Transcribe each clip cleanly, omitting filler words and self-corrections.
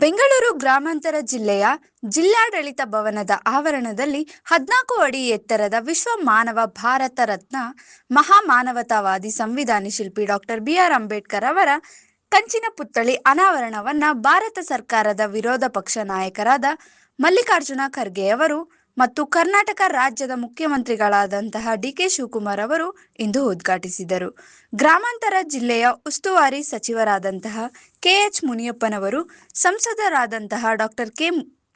ಬೆಂಗಳೂರು ಗ್ರಾಮಾಂತರ ಜಿಲ್ಲೆಯ ಜಿಲ್ಲಾಡಳಿತ ಭವನದ ಆವರಣದಲ್ಲಿ 14 ಅಡಿ ಎತ್ತರದ ವಿಶ್ವ ಮಾನವ ಭಾರತ ರತ್ನ ಮಹಾಮಾನವತಾವಾದಿ ಸಂವಿಧಾನಿ ಶಿಲ್ಪಿ ಡಾಕ್ಟರ್ ಬಿ.ಆರ್. ಅಂಬೇಡ್ಕರ್ ಅವರ ಕಂಚಿನ ಪುತ್ಥಳಿ ಅನಾವರಣವನ್ನ ಭಾರತ ಸರ್ಕಾರದ ವಿರೋಧ ಪಕ್ಷ ನಾಯಕರಾದ ಮಲ್ಲಿಕಾರ್ಜುನ ಖರ್ಗೆ ಅವರು ಮತ್ತು ಕರ್ನಾಟಕ ರಾಜ್ಯದ ಮುಖ್ಯಮಂತ್ರಿಗಳಾದಂತಹ ಡಿ.ಕೆ. ಶಿವಕುಮಾರ್ ಅವರು ಇಂದು ಉದ್ಘಾಟಿಸಿದರು. ಗ್ರಾಮಾಂತರ ಜಿಲ್ಲೆಯ ಉಸ್ತುವಾರಿ ಸಚಿವರಾದಂತಹ ಕೆ.ಎಚ್. ಮುನಿಯಪ್ಪನವರು, ಸಂಸದರಾದಂತಹ ಡಾಕ್ಟರ್ ಕೆ.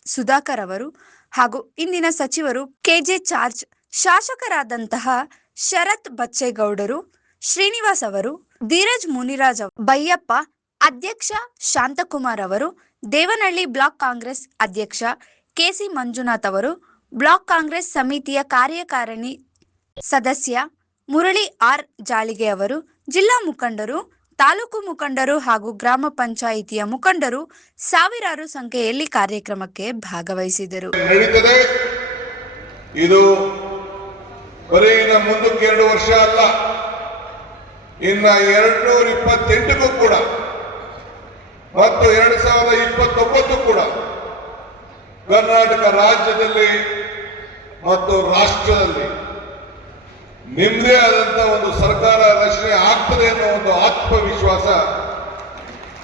ಸುಧಾಕರ್ ಅವರು ಹಾಗೂ ಇಂದಿನ ಸಚಿವರು ಕೆ.ಜೆ. ಜಾರ್ಜ್, ಶಾಸಕರಾದಂತಹ ಶರತ್ ಬಚ್ಚೇಗೌಡರು, ಶ್ರೀನಿವಾಸ್ ಅವರು, ಧೀರಜ್ ಮುನಿರಾಜ್, ಬೈಯಪ್ಪ, ಅಧ್ಯಕ್ಷ ಶಾಂತಕುಮಾರ್ ಅವರು, ದೇವನಹಳ್ಳಿ ಬ್ಲಾಕ್ ಕಾಂಗ್ರೆಸ್ ಅಧ್ಯಕ್ಷ ಕೆ.ಸಿ. ಮಂಜುನಾಥ್ ಅವರು, ಬ್ಲಾಕ್ ಕಾಂಗ್ರೆಸ್ ಸಮಿತಿಯ ಕಾರ್ಯಕಾರಿಣಿ ಸದಸ್ಯ ಮುರಳಿ ಆರ್. ಜಾಳಿಗೆ ಅವರು, ಜಿಲ್ಲಾ ಮುಖಂಡರು, ತಾಲೂಕು ಮುಖಂಡರು ಹಾಗೂ ಗ್ರಾಮ ಪಂಚಾಯಿತಿಯ ಮುಖಂಡರು ಸಾವಿರಾರು ಸಂಖ್ಯೆಯಲ್ಲಿ ಕಾರ್ಯಕ್ರಮಕ್ಕೆ ಭಾಗವಹಿಸಿದರು. ಇದು ಬರೀ ಮುಂದಕ್ಕೆ 2 ವರ್ಷ ಅಲ್ಲ, ಇನ್ನ 228ಕ್ಕೂ ಕೂಡ ಮತ್ತು 2029 ಕೂಡ ಕರ್ನಾಟಕ ರಾಜ್ಯದಲ್ಲಿ ಮತ್ತು ರಾಷ್ಟ್ರದಲ್ಲಿ ನಿಮ್ಮದೇ ಆದಂತ ಒಂದು ಸರ್ಕಾರ ರಚನೆ ಆಗ್ತದೆ ಅನ್ನೋ ಒಂದು ಆತ್ಮವಿಶ್ವಾಸ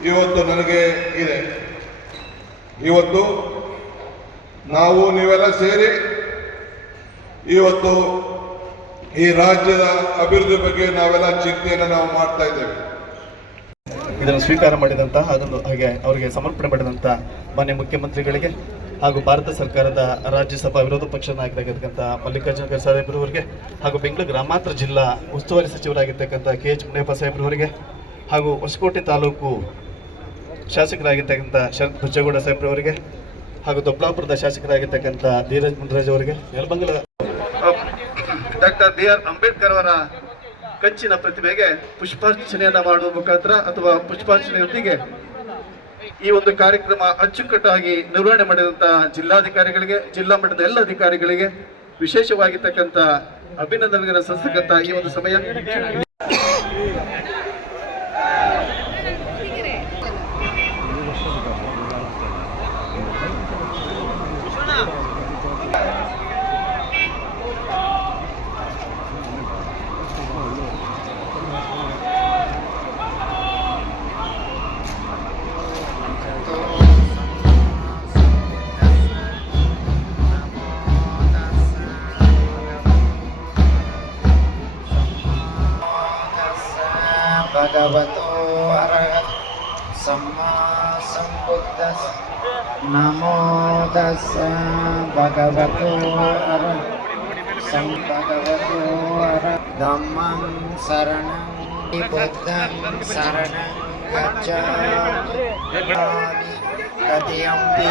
ಇವತ್ತು ನನಗೆ ಇದೆ. ಇವತ್ತು ನಾವು ನೀವೆಲ್ಲ ಸೇರಿ ಇವತ್ತು ಈ ರಾಜ್ಯದ ಅಭಿವೃದ್ಧಿ ಬಗ್ಗೆ ನಾವೆಲ್ಲ ಚಿಂತೆಯನ್ನು ನಾವು ಮಾಡ್ತಾ ಇದ್ದೇವೆ. ಇದನ್ನು ಸ್ವೀಕಾರ ಮಾಡಿದಂತಹ ಅದನ್ನು ಹಾಗೆ ಅವರಿಗೆ ಸಮರ್ಪಣೆ ಮಾಡಿದಂಥ ಮಾನ್ಯ ಮುಖ್ಯಮಂತ್ರಿಗಳಿಗೆ ಹಾಗೂ ಭಾರತ ಸರ್ಕಾರದ ರಾಜ್ಯಸಭಾ ವಿರೋಧ ಪಕ್ಷ ನಾಯಕರಾಗಿರ್ತಕ್ಕಂಥ ಮಲ್ಲಿಕಾರ್ಜುನ ಖರ್ಗೆ ಸಾಹೇಬ್ರವರಿಗೆ ಹಾಗೂ ಬೆಂಗಳೂರು ಗ್ರಾಮಾಂತರ ಜಿಲ್ಲಾ ಉಸ್ತುವಾರಿ ಸಚಿವರಾಗಿರ್ತಕ್ಕಂಥ ಕೆ.ಎಚ್. ಮುನಿಯಪ್ಪ ಸಾಹೇಬ್ರವರಿಗೆ ಹಾಗೂ ಹೊಸಕೋಟೆ ತಾಲೂಕು ಶಾಸಕರಾಗಿರ್ತಕ್ಕಂಥ ಶರತ್ ಬಚ್ಚೇಗೌಡ ಸಾಹೇಬ್ರವರಿಗೆ ಹಾಗೂ ದೊಡ್ಡಬಳ್ಳಾಪುರದ ಶಾಸಕರಾಗಿರ್ತಕ್ಕಂಥ ಧೀರಜ್ ಮುನಿರಾಜ್ ಅವರಿಗೆ, ಯಲಬಂಗಲ ಡಾಕ್ಟರ್ ಬಿ.ಆರ್. ಅಂಬೇಡ್ಕರ್ ಅವರ ಕಂಚಿನ ಪ್ರತಿಭೆಗೆ ಪುಷ್ಪಾರ್ಚನೆಯನ್ನು ಮಾಡುವ ಮುಖಾಂತರ ಅಥವಾ ಪುಷ್ಪಾರ್ಚನೆಯೊಂದಿಗೆ ಈ ಒಂದು ಕಾರ್ಯಕ್ರಮ ಅಚ್ಚುಕಟ್ಟಾಗಿ ನಿರ್ವಹಣೆ ಮಾಡಿದಂತಹ ಜಿಲ್ಲಾಧಿಕಾರಿಗಳಿಗೆ, ಜಿಲ್ಲಾ ಮಟ್ಟದ ಎಲ್ಲ ಅಧಿಕಾರಿಗಳಿಗೆ ವಿಶೇಷವಾಗಿರ್ತಕ್ಕಂಥ ಅಭಿನಂದನೆಗಳನ್ನು ಸಲ್ಲಿಸತಕ್ಕಂಥ ಈ ಒಂದು ಸಮಯ ಭಗವತೋ ಅರಹತ್ ಸಮ್ಮಾ ಸಂಬುದ್ಧಸ್ ನಮೋ ತಸ್ಸ ಭಗವತೋ ಅರಹತ್ ಭಗವತೋ ಅರಹತ್ ಧಮ್ಮಂ ಶರಣಂ ಬುದ್ಧಂ ಶರಣಂ ಗಚ್ಛಾಮಿ ತದ್ಯಂಪಿ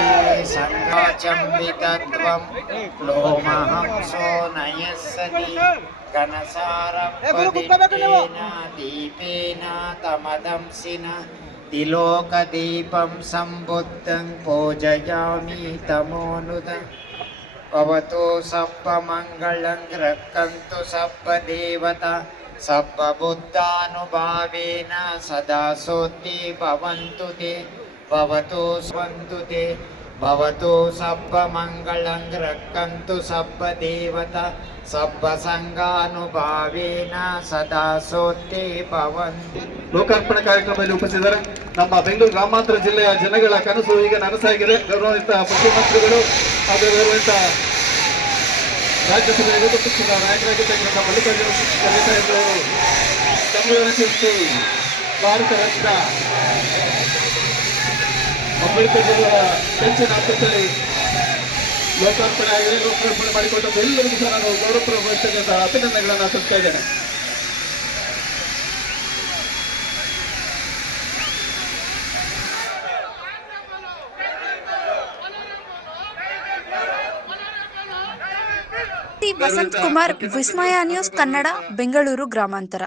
ಸಂಘಾಚಂಬಿತತ್ವಂ ಲೋಮಹಂಸೋ ನಯಸ್ಸತಿ ಘನಸಾರಪದಿತ್ತೇನ ದೀಪೇನ ತಮದಂಸಿನ ತಿಲೋಕದೀಪಂ ಸಂಬುದ್ಧಂ ಪೂಜಯಾಮಿ ತಮೋನುದ ಭವತು ಸಬ್ಬಮಂಗಳಂ ರಕ್ಕಂತು ಸಬ್ಬದೇವತಾ ಸಬ್ಬಬುದ್ಧಾನುಭಾವೇನ ಸದಾ ಸೋತ್ತಿ ಭವಂತು ತೇ ಭವತು ಸ್ವಂತು ತೇ ಭವತು ಸಬ್ಬಮಂಗಳಂ ರಕ್ಕಂತು ಸಬ್ಬದೇವತಾ ಸಬ್ಬಸಂಗಾನುಭಾವೇನ ಸದಾ ಸೋತ್ತಿ ಭವಂತು. ಲೋಕಾರ್ಪಣೆ ಕಾರ್ಯಕ್ರಮದಲ್ಲಿ ಉಪಸ್ಥಿತರು ನಮ್ಮ ಬೆಂಗಳೂರು ಗ್ರಾಮಾಂತರ ಜಿಲ್ಲೆಯ ಜನಗಳ ಕನಸು ಈಗ ನನಸಾಗಿದೆ. ಗೌರವಾನ್ವಿತ ಮುಖ್ಯಮಂತ್ರಿಗಳು ಹಾಗೂ ಗೌರವಾನ್ವಿತ ರಾಜ್ಯಸಭೆಯ ವಿರೋಧ ಪಕ್ಷದ ನಾಯಕರಾಗಿರ್ತಕ್ಕಂಥ ಮಲ್ಲಿಕಾರ್ಜುನ ಖರ್ಗೆ ಸಾಹೇಬರು ಸಂವಿಧಾನ ಶಿಲ್ಪಿ ಭಾರತ ರತ್ನ ಅಂಬೇಡ್ಕರ್ ಅವರ ಕಂಚಿನ ಪುತ್ಥಳಿ ಲೋಕಾರ್ಪಣೆ ಆಗಿದೆ. ಲೋಕಾರ್ಪಣೆ ಮಾಡಿಕೊಟ್ಟದ್ದು ಎಲ್ಲರಿಗೂ ಸಹ ನಾನು ಗೌರವಪೂರ್ವಕ ಅಭಿನಂದನೆಗಳನ್ನು ಸಲ್ಲಿಸ್ತಾ ಇದ್ದೇನೆ. ವಸಂತ್ ಕುಮಾರ್, ವಿಸ್ಮಯ ನ್ಯೂಸ್ ಕನ್ನಡ, ಬೆಂಗಳೂರು ಗ್ರಾಮಾಂತರ.